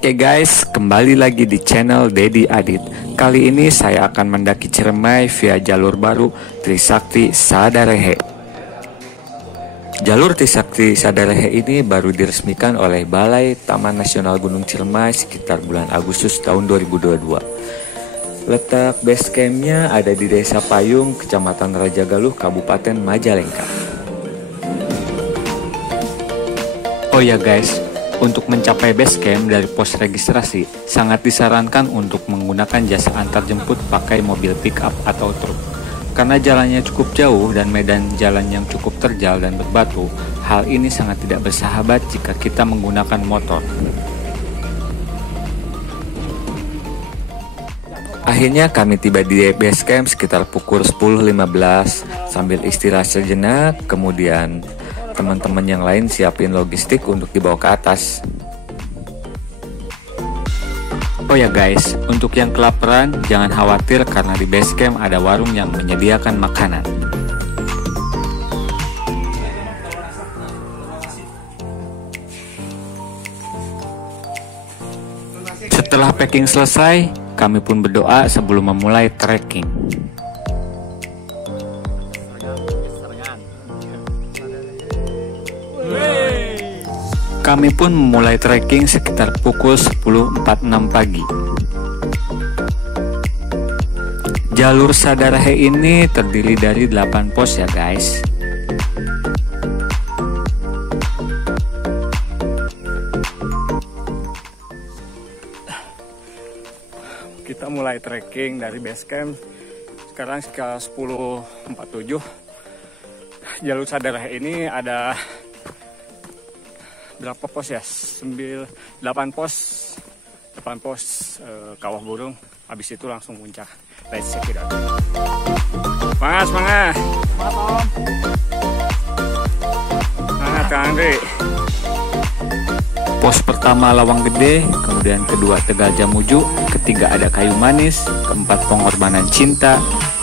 Oke guys, kembali lagi di channel Dedi Adit. Kali ini saya akan mendaki Ciremai via jalur baru Trisakti Sadarehe. Jalur Trisakti Sadarehe ini baru diresmikan oleh Balai Taman Nasional Gunung Ciremai sekitar bulan Agustus tahun 2022. Letak base campnya ada di Desa Payung, Kecamatan Raja Galuh, Kabupaten Majalengka. Oh ya guys, untuk mencapai base camp dari pos registrasi, sangat disarankan untuk menggunakan jasa antar jemput pakai mobil pick-up atau truk. Karena jalannya cukup jauh dan medan jalan yang cukup terjal dan berbatu, hal ini sangat tidak bersahabat jika kita menggunakan motor. Akhirnya kami tiba di base camp sekitar pukul 10.15 sambil istirahat sejenak, kemudian teman-teman yang lain siapin logistik untuk dibawa ke atas. Oh ya guys, untuk yang kelaparan jangan khawatir karena di base camp ada warung yang menyediakan makanan. Setelah packing selesai, kami pun berdoa sebelum memulai trekking. Kami pun memulai trekking sekitar pukul 10.46 pagi. Jalur Sadarehe ini terdiri dari 8 pos ya guys. Kita mulai trekking dari base camp sekarang sekitar 10.47. Jalur Sadarehe ini ada berapa pos ya? 8 pos. 8 pos Kawah Burung. Habis itu langsung puncak. Let's check it out. Semangat, semangat. Semangat, Kang Andri. Pos pertama Lawang Gede, kemudian kedua Tegal Jamuju, ketiga ada Kayu Manis, keempat Pengorbanan Cinta,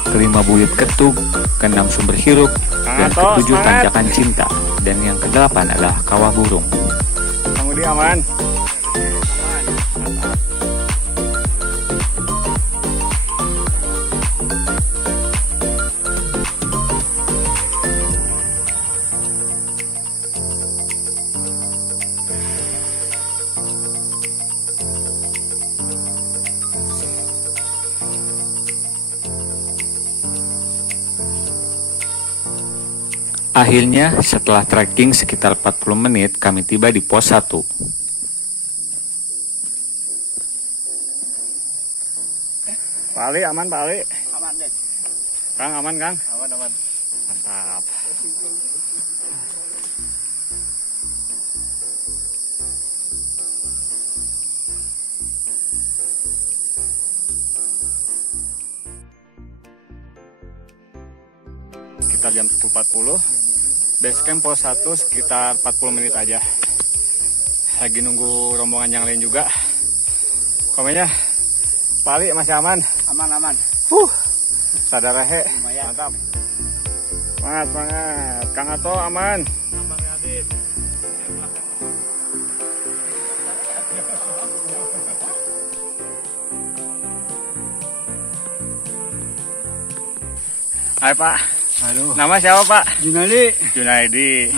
kelima Buyut Ketug, keenam Sumber Hiruk, dan ketujuh Tanjakan Cinta, dan yang kedelapan adalah Kawah Burung. Di aman. Akhirnya, setelah trekking sekitar 40 menit, kami tiba di pos 1. Pak Ali, aman Pak Ali? Aman deh. Kang, aman Kang? Aman, aman. Mantap. Sekitar jam 10.40. Base camp pos 1 sekitar 40 menit aja. Lagi nunggu rombongan yang lain juga. Komennya, Pak Ali masih aman? Aman, aman. Sadarehe, mantap. Semangat, semangat. Kang Ato aman? Aman, Adit. Hai Pak. Aduh. Nama siapa Pak? Junaidi. Junaidi.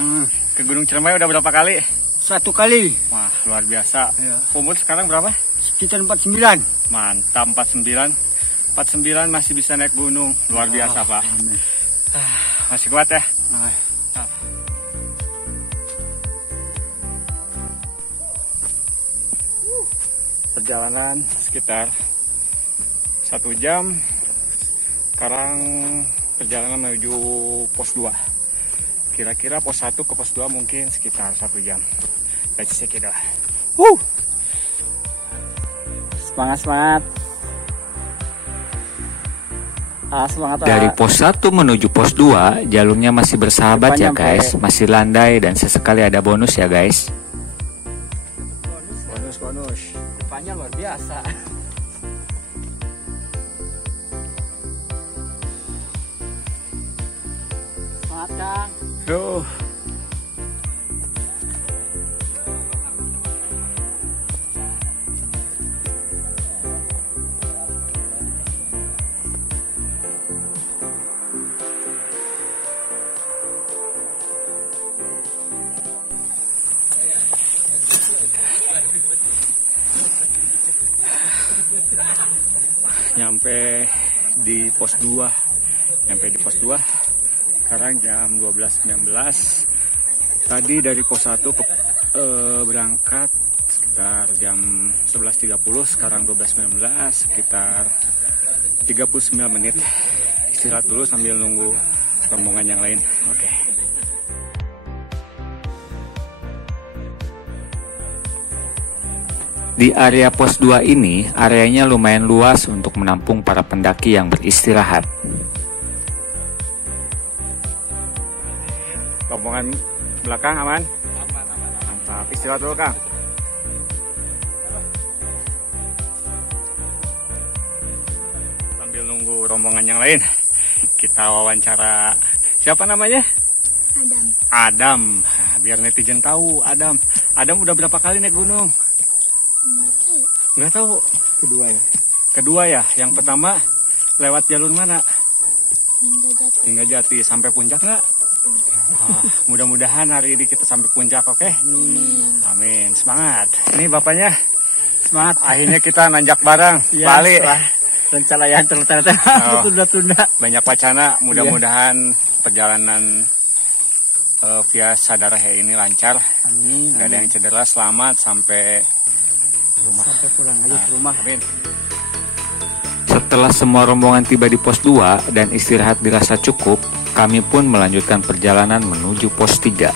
Ke Gunung Ciremai udah berapa kali? 1 kali. Wah, luar biasa. Ya. Umur sekarang berapa? Sekitar 49. Mantap, 49. 49 masih bisa naik gunung. Luar biasa Pak. Amin. Masih kuat ya? Perjalanan sekitar 1 jam. Sekarang perjalanan menuju pos 2. Kira-kira pos 1 ke pos 2 mungkin sekitar 1 jam. Let's check it out. Semangat, semangat. Semangat. Dari pos 1 menuju pos 2, jalurnya masih bersahabat ya guys. Masih landai dan sesekali ada bonus ya guys. Bonus. Depannya luar biasa. Semangat Kang. Nyampe di pos 2. Sekarang jam 12.19. Tadi dari pos 1 berangkat sekitar jam 11.30, sekarang 12.19, sekitar 39 menit. Istirahat dulu sambil nunggu rombongan yang lain. Oke. Di area pos 2 ini, areanya lumayan luas untuk menampung para pendaki yang beristirahat. Rombongan belakang aman? Mantap. Istirahat dulu, Kang. Sambil nunggu rombongan yang lain, kita wawancara. Siapa namanya? Adam. Nah, biar netizen tahu Adam. Adam udah berapa kali naik gunung? Nggak tahu. Kedua ya. Yang pertama lewat jalur mana? Hingga Jati. Sampai puncak nggak? Wah, mudah-mudahan hari ini kita sampai puncak, oke? Amin. Semangat. Ini bapaknya. Semangat. Akhirnya kita nanjak bareng. Balik. Rencana yang ternyata tunda-tunda. Banyak wacana. Mudah-mudahan perjalanan via Sadaraya ini lancar. Amin. Nggak ada yang cedera. Selamat sampai rumah. Sampai pulang aja ke rumah. Amin. Setelah semua rombongan tiba di pos 2 dan istirahat dirasa cukup, kami pun melanjutkan perjalanan menuju pos 3.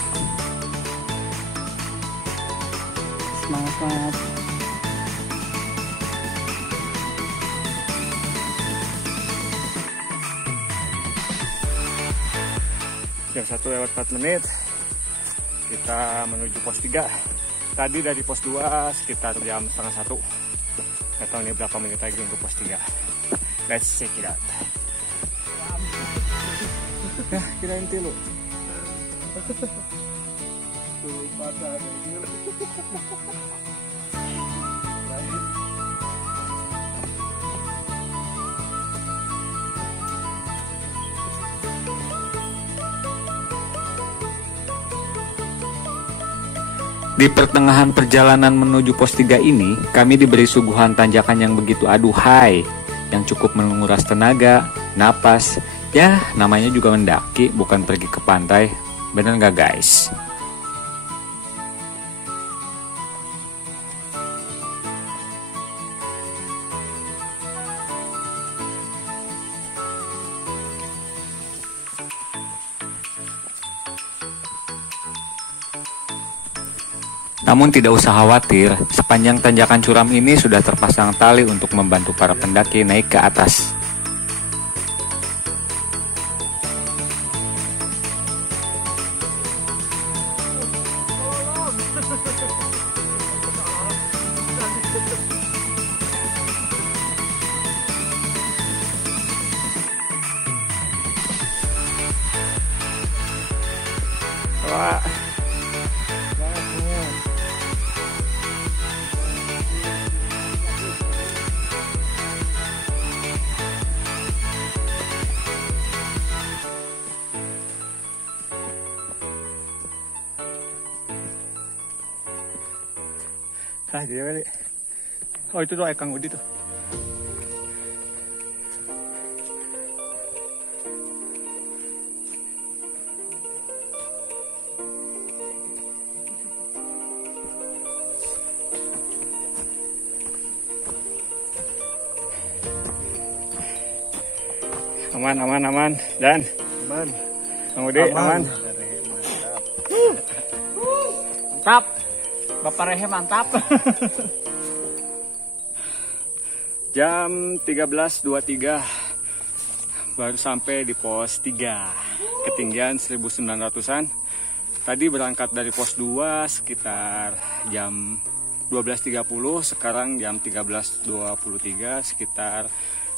Semangat. Jam 1:04, kita menuju pos 3. Tadi dari pos 2 sekitar jam 12:30. Nggak tahu ini berapa menit lagi untuk pos 3. Let's check it out. Ya, kirain tilu. Di pertengahan perjalanan menuju pos 3 ini, kami diberi suguhan tanjakan yang begitu aduhai, yang cukup menguras tenaga, napas. Ya, namanya juga mendaki, bukan pergi ke pantai. Bener nggak guys? Namun tidak usah khawatir, sepanjang tanjakan curam ini sudah terpasang tali untuk membantu para pendaki naik ke atas. Wah. Dia kali. Oh itu tuh Kang Udi tuh. Aman. Dan Aman. Kang Udi aman. Mantap. Bapak Rehe mantap. Jam 13.23 baru sampai di pos 3. Ketinggian 1900-an. Tadi berangkat dari pos 2 sekitar jam 12.30, sekarang jam 13.23, sekitar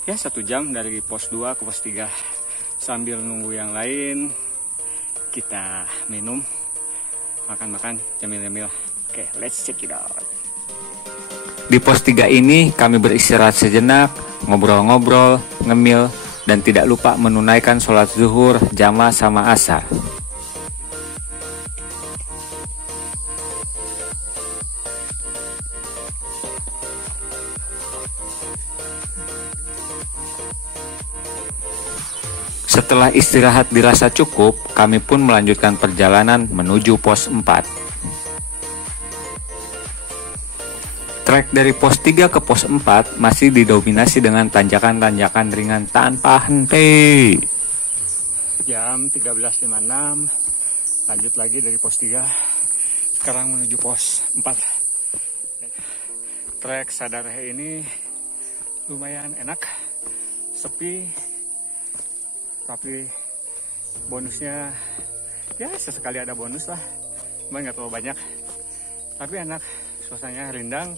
ya 1 jam dari pos 2 ke pos 3. Sambil nunggu yang lain, kita minum, makan-makan, nyemil-nyemil. Oke, let's check it out. Di pos 3 ini kami beristirahat sejenak, ngobrol-ngobrol, ngemil, dan tidak lupa menunaikan sholat zuhur, jamaah sama asar. Setelah istirahat dirasa cukup, kami pun melanjutkan perjalanan menuju pos 4. Trek dari pos 3 ke pos 4 masih didominasi dengan tanjakan-tanjakan ringan tanpa henti. Jam 13.56, lanjut lagi dari pos 3, sekarang menuju pos 4. Trek Sadarahe ini lumayan enak, sepi, tapi bonusnya ya sesekali ada bonus lah, cuma nggak terlalu banyak, tapi enak, suasananya rindang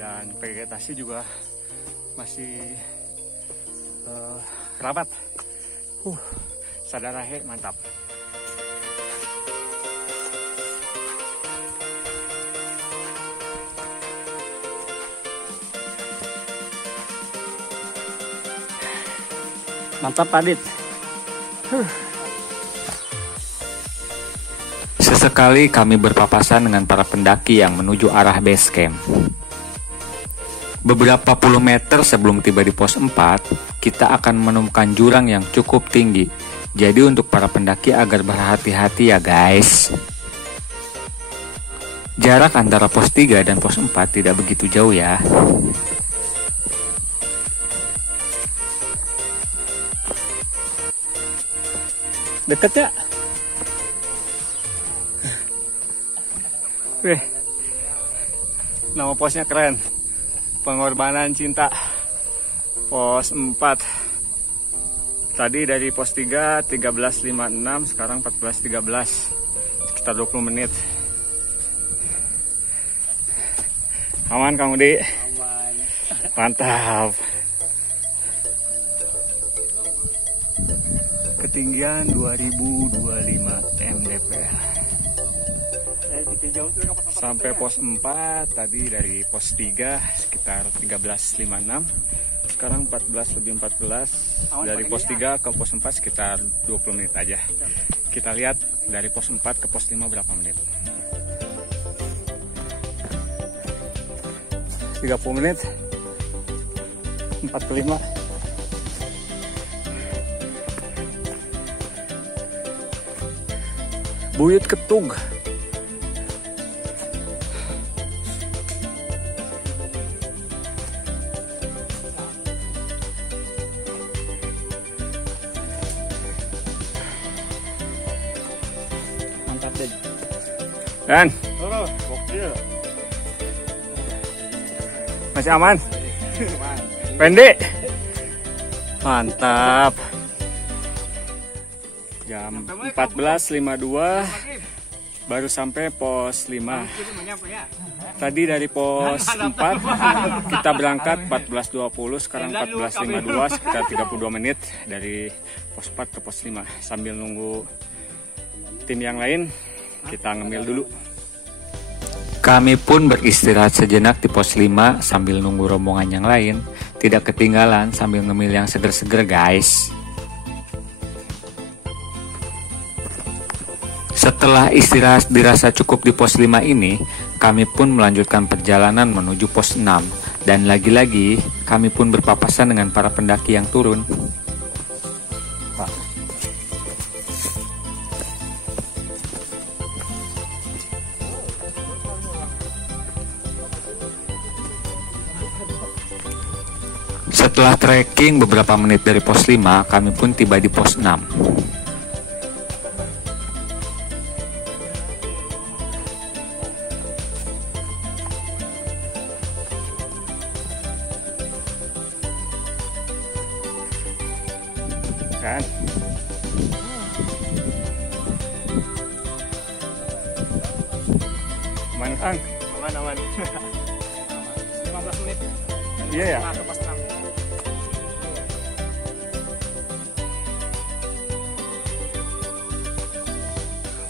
dan vegetasi juga masih rapat. Sadarahe mantap. Mantap Adit. Sesekali kami berpapasan dengan para pendaki yang menuju arah base camp. Beberapa puluh meter sebelum tiba di pos 4, kita akan menemukan jurang yang cukup tinggi. Jadi untuk para pendaki agar berhati-hati ya guys. Jarak antara pos 3 dan pos 4 tidak begitu jauh ya. Deket ya? Wih, nama posnya keren. Pengorbanan cinta. Pos 4. Tadi dari pos 3 13.56, sekarang 14.13. Sekitar 20 menit. Aman Kang Udi? Aman. Mantap. Ketinggian 2025 mdpl. Sampai pos 4 tadi dari pos 3 sekitar 13.56, sekarang 14.14. Dari pos 3 ke pos 4 sekitar 20 menit aja. Kita lihat dari pos 4 ke pos 5 berapa menit. 30 menit, 45. Buyut Ketug. Mantap deh. Dan masih aman? Pendek. Mantap. Jam 14.52 baru sampai pos 5. Tadi dari pos 4 kita berangkat 14.20, sekarang 14.52, sekitar 32 menit dari pos 4 ke pos 5. Sambil nunggu tim yang lain, kita ngemil dulu. Kami pun beristirahat sejenak di pos 5 sambil nunggu rombongan yang lain. Tidak ketinggalan sambil ngemil yang seger-seger guys. Setelah istirahat dirasa cukup di pos 5 ini, kami pun melanjutkan perjalanan menuju pos 6. Dan lagi-lagi, kami pun berpapasan dengan para pendaki yang turun. Setelah trekking beberapa menit dari pos 5, kami pun tiba di pos 6. Kan? Aman Kang? Aman. 15 menit. Iya ya?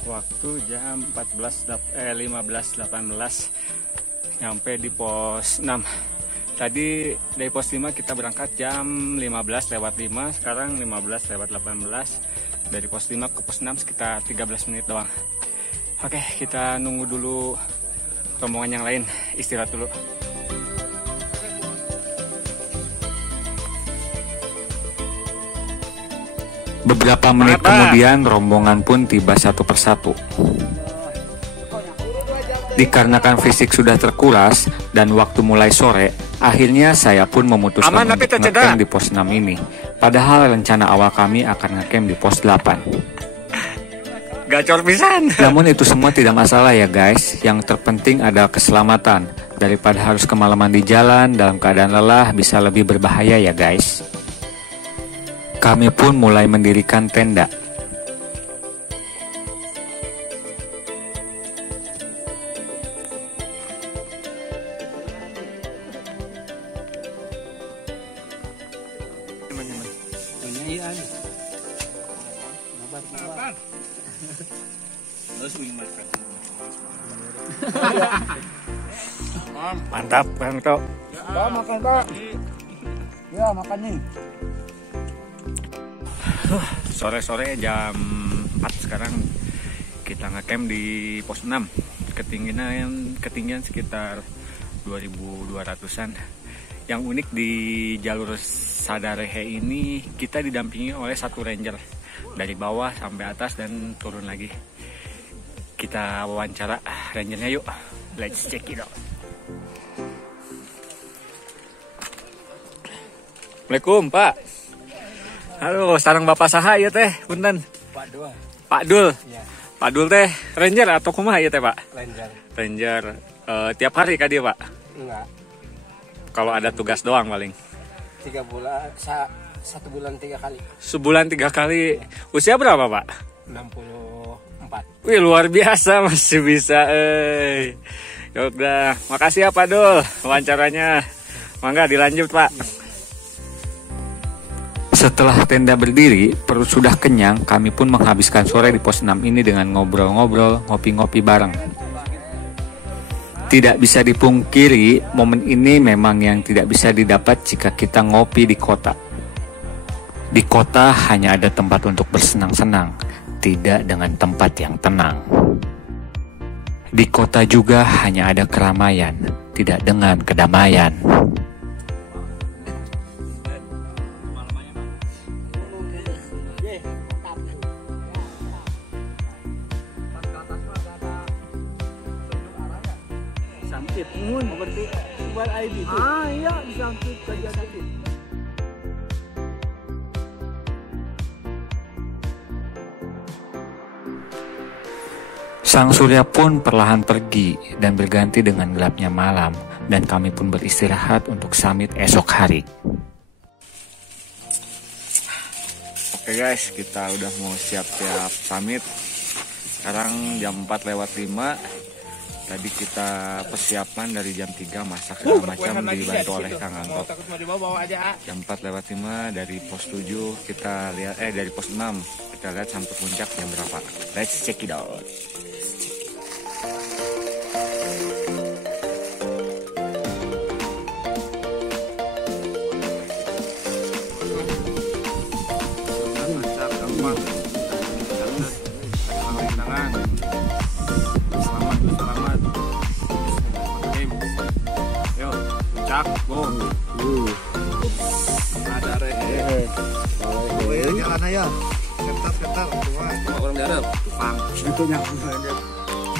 Waktu jam 15.18 nyampe di pos 6. Tadi dari pos 5 kita berangkat jam 15:05, sekarang 15:18. Dari pos 5 ke pos 6 sekitar 13 menit doang. Oke, kita nunggu dulu rombongan yang lain, istirahat dulu. Beberapa menit kemudian rombongan pun tiba satu persatu. Dikarenakan fisik sudah terkuras dan waktu mulai sore, akhirnya saya pun memutuskan untuk ngecamp di pos 6 ini. Padahal rencana awal kami akan ngecamp di pos 8. Gacor pisan. Namun itu semua tidak masalah ya guys. Yang terpenting adalah keselamatan. Daripada harus kemalaman di jalan dalam keadaan lelah, bisa lebih berbahaya ya guys. Kami pun mulai mendirikan tenda. Mantap, Bang Tok. Makan Pak. Ya makan nih. Sore-sore jam 4 sekarang kita ngecamp di pos 6. Ketinggian sekitar 2200-an. Yang unik di jalur Sadarehe ini, kita didampingi oleh satu ranger dari bawah sampai atas dan turun lagi. Kita wawancara rangernya yuk. Let's check it out. Assalamualaikum Pak. Halo, sarang Bapak saha ya teh, punten. Pak Dul. Pak Dul. Ya. Pak Dul teh ranger atau kumaha ya teh Pak? Ranger. Ranger. Tiap hari kah dia Pak? Enggak. Kalau ada tugas doang paling. 3 bulan, 1 bulan 3 kali. Sebulan 3 kali. Usia berapa Pak? 64. Wih luar biasa masih bisa. Yaudah, makasih ya Pak Dul wawancaranya. Mangga dilanjut Pak. Setelah tenda berdiri, perut sudah kenyang, kami pun menghabiskan sore di pos 6 ini dengan ngobrol-ngobrol, ngopi-ngopi bareng. Tidak bisa dipungkiri, momen ini memang yang tidak bisa didapat jika kita ngopi di kota. Di kota hanya ada tempat untuk bersenang-senang, tidak dengan tempat yang tenang. Di kota juga hanya ada keramaian, tidak dengan kedamaian. Sangkit, berarti buat ID itu. Iya, disangkit saja sakit. Sang surya pun perlahan pergi dan berganti dengan gelapnya malam, dan kami pun beristirahat untuk summit esok hari. Oke guys, kita udah mau siap-siap summit. Sekarang jam 4:05. Tadi kita persiapan dari jam 3, masak segala macam dibantu oleh Kang Anto. Jam 4:05 dari pos 7 kita lihat, dari pos 6 kita lihat sampai puncak jam berapa. Let's check it out.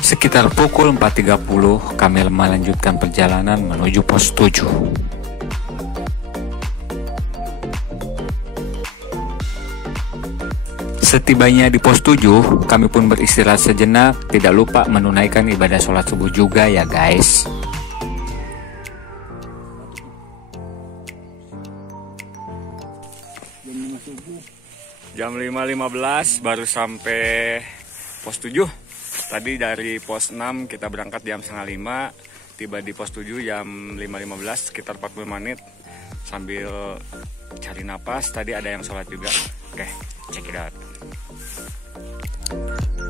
Sekitar pukul 4.30 kami melanjutkan perjalanan menuju pos 7. Setibanya di pos 7, kami pun beristirahat sejenak, tidak lupa menunaikan ibadah sholat subuh juga ya guys. Jam 5.15 baru sampai pos 7. Tadi dari pos 6 kita berangkat jam 4:30, tiba di pos 7 jam 5.15, sekitar 40 menit. Sambil cari napas, tadi ada yang sholat juga. Oke, check it out.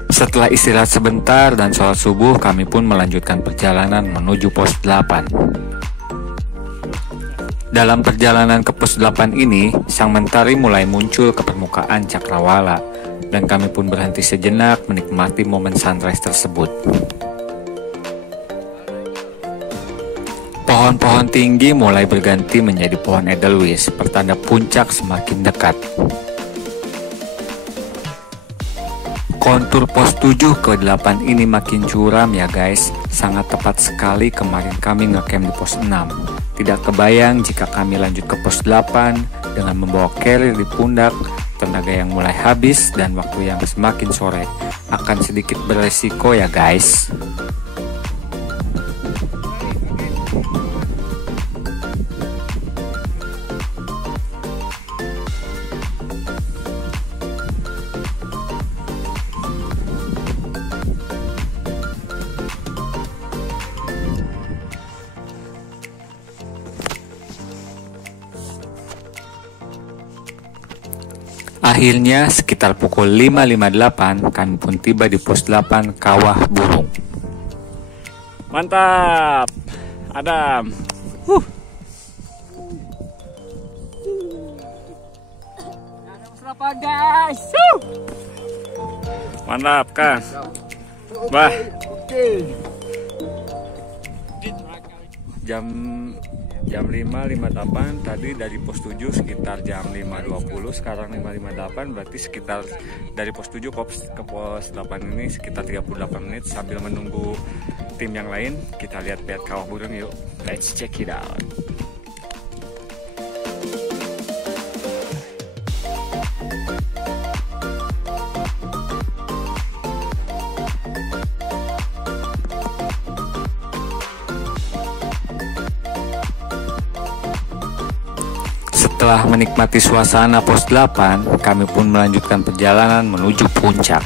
Setelah istirahat sebentar dan sholat subuh, kami pun melanjutkan perjalanan menuju pos 8. Dalam perjalanan ke pos 8 ini, sang mentari mulai muncul ke permukaan cakrawala, dan kami pun berhenti sejenak menikmati momen sunrise tersebut. Pohon-pohon tinggi mulai berganti menjadi pohon edelweiss, pertanda puncak semakin dekat. Kontur pos 7 ke 8 ini makin curam ya guys. Sangat tepat sekali kemarin kami ngecamp di pos 6. Tidak kebayang jika kami lanjut ke pos 8 dengan membawa carrier di pundak, tenaga yang mulai habis dan waktu yang semakin sore. Akan sedikit beresiko ya guys. Akhirnya sekitar pukul 5.58 kami pun tiba di pos 8 Kawah Burung. Mantap, Adam. Berapa guys? Mantap kan? Bah. Jam 5.58 tadi dari pos 7 sekitar jam 5.20, sekarang 5.58, berarti sekitar dari pos 7 ke pos 8 ini sekitar 38 menit sambil menunggu tim yang lain. Kita lihat Kawah Burung yuk. Let's check it out. Setelah menikmati suasana pos 8, kami pun melanjutkan perjalanan menuju puncak.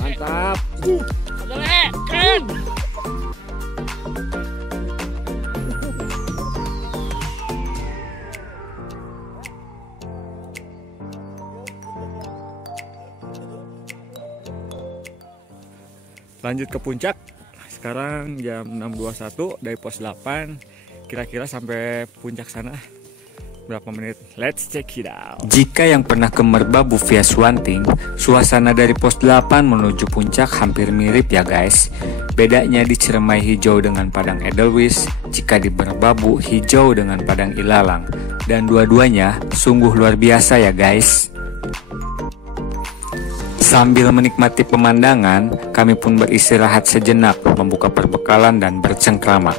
Mantap. Keren. Lanjut ke puncak. Sekarang jam 6.21 dari pos 8. Kira-kira sampai puncak sana berapa menit? Let's check it out. Jika yang pernah ke Merbabu via Swanting, suasana dari pos 8 menuju puncak hampir mirip ya guys. Bedanya di Ciremai hijau dengan Padang Edelweiss, jika di Merbabu hijau dengan Padang Ilalang. Dan dua-duanya sungguh luar biasa ya guys. Sambil menikmati pemandangan, kami pun beristirahat sejenak, membuka perbekalan dan bercengkrama.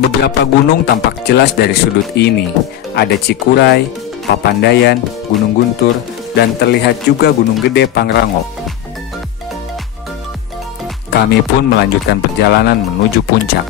Beberapa gunung tampak jelas dari sudut ini. Ada Cikuray, Papandayan, Gunung Guntur, dan terlihat juga Gunung Gede Pangrango. Kami pun melanjutkan perjalanan menuju puncak.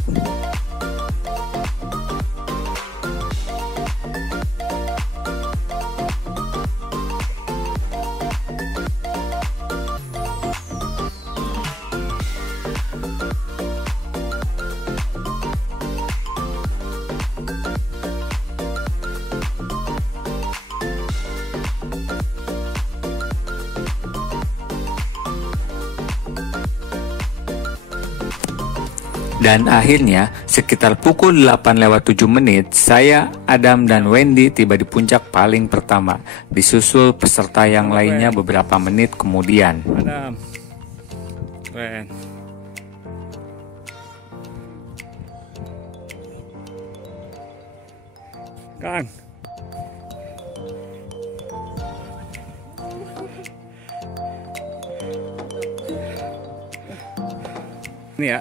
Dan akhirnya, sekitar pukul 8:07, saya, Adam, dan Wendy tiba di puncak paling pertama, disusul peserta yang lainnya beberapa menit kemudian. Adam. Keren. Kang. Ini ya.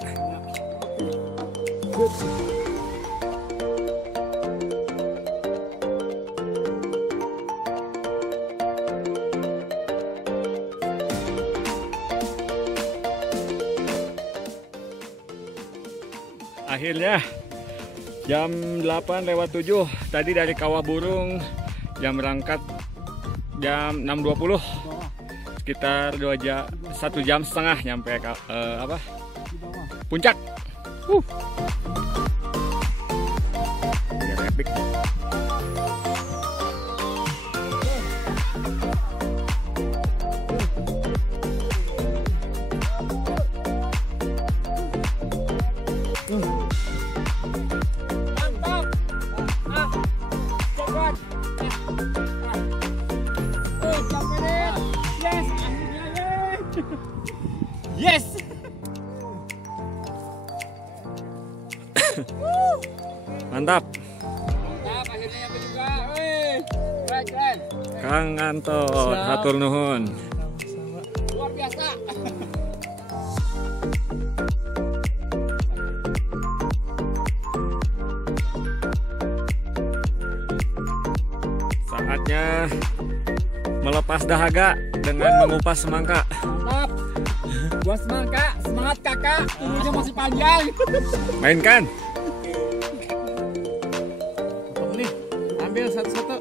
Akhirnya jam 8:07 tadi dari Kawah Burung, jam berangkat jam 6.20, sekitar 1 jam setengah nyampe puncak. Biar epic. Mantap. Cepat. Sampai deh. Yes, akhirnya. Yes. Mantap. Mantap, akhirnya nyampe juga. Wih, keren. Kang Anton, hatur nuhun. Luar biasa. Saatnya melepas dahaga dengan mengupas semangka. Mantap. Buat semangka, semangat kakak. Umurnya masih panjang. Mainkan. Nih, ambil satu-satu.